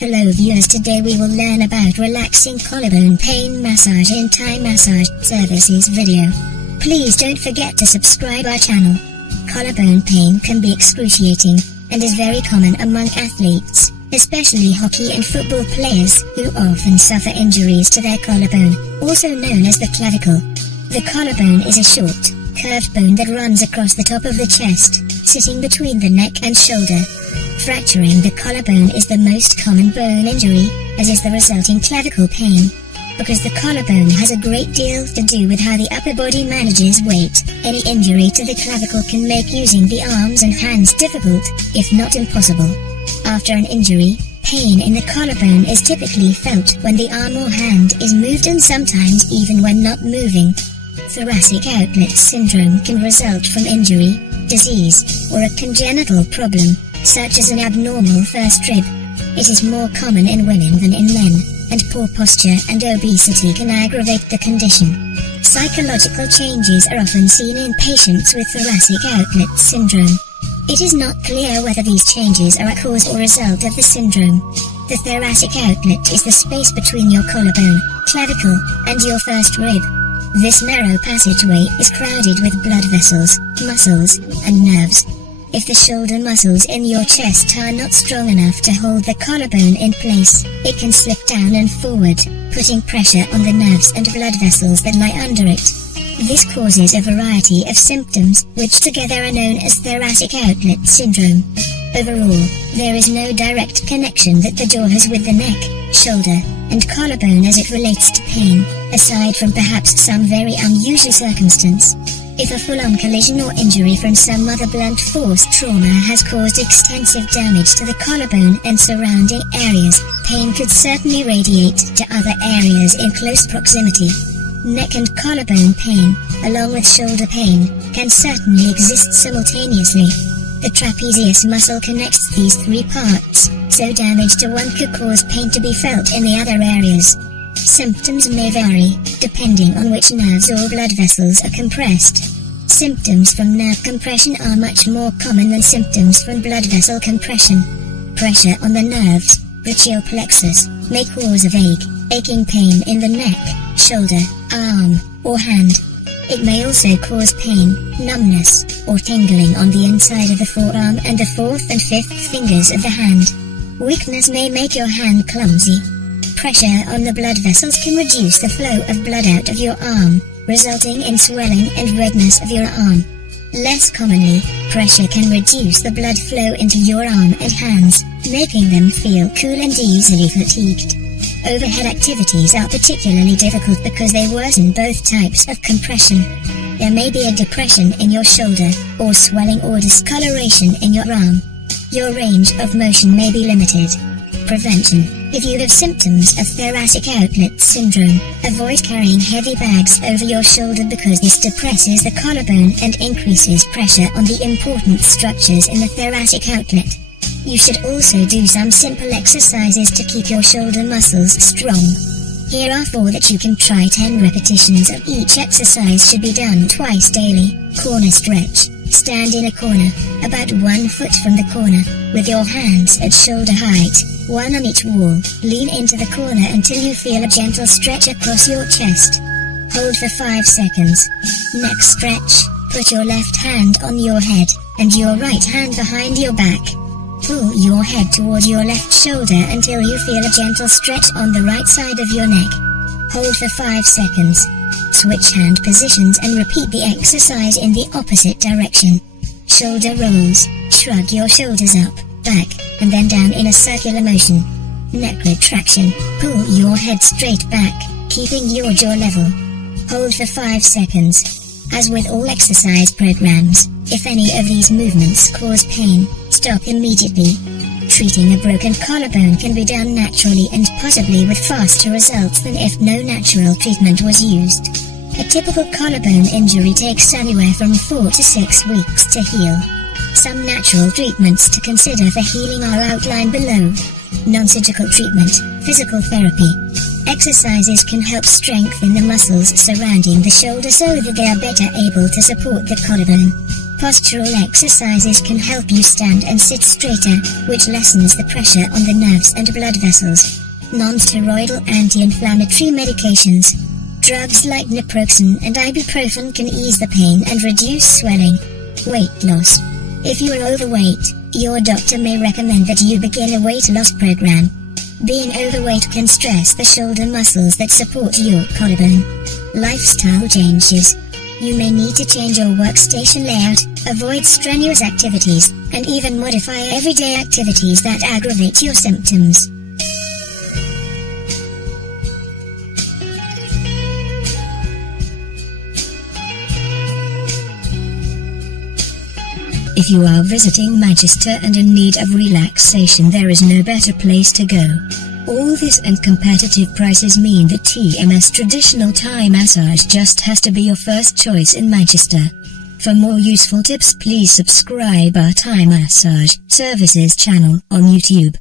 Hello viewers, today we will learn about relaxing collarbone pain massage in Thai Massage Services video. Please don't forget to subscribe our channel. Collarbone pain can be excruciating, and is very common among athletes, especially hockey and football players, who often suffer injuries to their collarbone, also known as the clavicle. The collarbone is a short, curved bone that runs across the top of the chest, sitting between the neck and shoulder. Fracturing the collarbone is the most common bone injury, as is the resulting clavicle pain. Because the collarbone has a great deal to do with how the upper body manages weight, any injury to the clavicle can make using the arms and hands difficult, if not impossible. After an injury, pain in the collarbone is typically felt when the arm or hand is moved and sometimes even when not moving. Thoracic outlet syndrome can result from injury, disease, or a congenital problem, such as an abnormal first rib. It is more common in women than in men, and poor posture and obesity can aggravate the condition. Psychological changes are often seen in patients with thoracic outlet syndrome. It is not clear whether these changes are a cause or result of the syndrome. The thoracic outlet is the space between your collarbone, clavicle, and your first rib. This narrow passageway is crowded with blood vessels, muscles, and nerves. If the shoulder muscles in your chest are not strong enough to hold the collarbone in place, it can slip down and forward, putting pressure on the nerves and blood vessels that lie under it. This causes a variety of symptoms, which together are known as thoracic outlet syndrome. Overall, there is no direct connection that the jaw has with the neck, shoulder, and collarbone as it relates to pain, aside from perhaps some very unusual circumstance. If a full-on collision or injury from some other blunt force trauma has caused extensive damage to the collarbone and surrounding areas, pain could certainly radiate to other areas in close proximity. Neck and collarbone pain, along with shoulder pain, can certainly exist simultaneously. The trapezius muscle connects these three parts, so damage to one could cause pain to be felt in the other areas. Symptoms may vary, depending on which nerves or blood vessels are compressed. Symptoms from nerve compression are much more common than symptoms from blood vessel compression. Pressure on the nerves, brachial plexus, may cause a vague, aching pain in the neck, shoulder, arm, or hand. It may also cause pain, numbness, or tingling on the inside of the forearm and the fourth and fifth fingers of the hand. Weakness may make your hand clumsy. Pressure on the blood vessels can reduce the flow of blood out of your arm, resulting in swelling and redness of your arm. Less commonly, pressure can reduce the blood flow into your arm and hands, making them feel cool and easily fatigued. Overhead activities are particularly difficult because they worsen both types of compression. There may be a depression in your shoulder, or swelling or discoloration in your arm. Your range of motion may be limited. Prevention. If you have symptoms of thoracic outlet syndrome, avoid carrying heavy bags over your shoulder because this depresses the collarbone and increases pressure on the important structures in the thoracic outlet. You should also do some simple exercises to keep your shoulder muscles strong. Here are 4 that you can try. 10 repetitions of each exercise should be done twice daily. Corner stretch. Stand in a corner, about 1 foot from the corner, with your hands at shoulder height, 1 on each wall. Lean into the corner until you feel a gentle stretch across your chest. Hold for 5 seconds. Neck stretch. Put your left hand on your head, and your right hand behind your back. Pull your head toward your left shoulder until you feel a gentle stretch on the right side of your neck. Hold for 5 seconds. Switch hand positions and repeat the exercise in the opposite direction. Shoulder rolls. Shrug your shoulders up, back, and then down in a circular motion. Neck retraction. Pull your head straight back, keeping your jaw level. Hold for 5 seconds. As with all exercise programs, if any of these movements cause pain, stop immediately. Treating a broken collarbone can be done naturally and possibly with faster results than if no natural treatment was used. A typical collarbone injury takes anywhere from 4 to 6 weeks to heal. Some natural treatments to consider for healing are outlined below. Non-surgical treatment, physical therapy. Exercises can help strengthen the muscles surrounding the shoulder so that they are better able to support the collarbone. Postural exercises can help you stand and sit straighter, which lessens the pressure on the nerves and blood vessels. Non-steroidal anti-inflammatory medications. Drugs like naproxen and ibuprofen can ease the pain and reduce swelling. Weight loss. If you are overweight, your doctor may recommend that you begin a weight loss program. Being overweight can stress the shoulder muscles that support your collarbone. Lifestyle changes. You may need to change your workstation layout, avoid strenuous activities, and even modify everyday activities that aggravate your symptoms. If you are visiting Manchester and in need of relaxation, there is no better place to go. All this and competitive prices mean that TMS Traditional Thai Massage just has to be your first choice in Manchester. For more useful tips, please subscribe our Thai Massage Services channel on YouTube.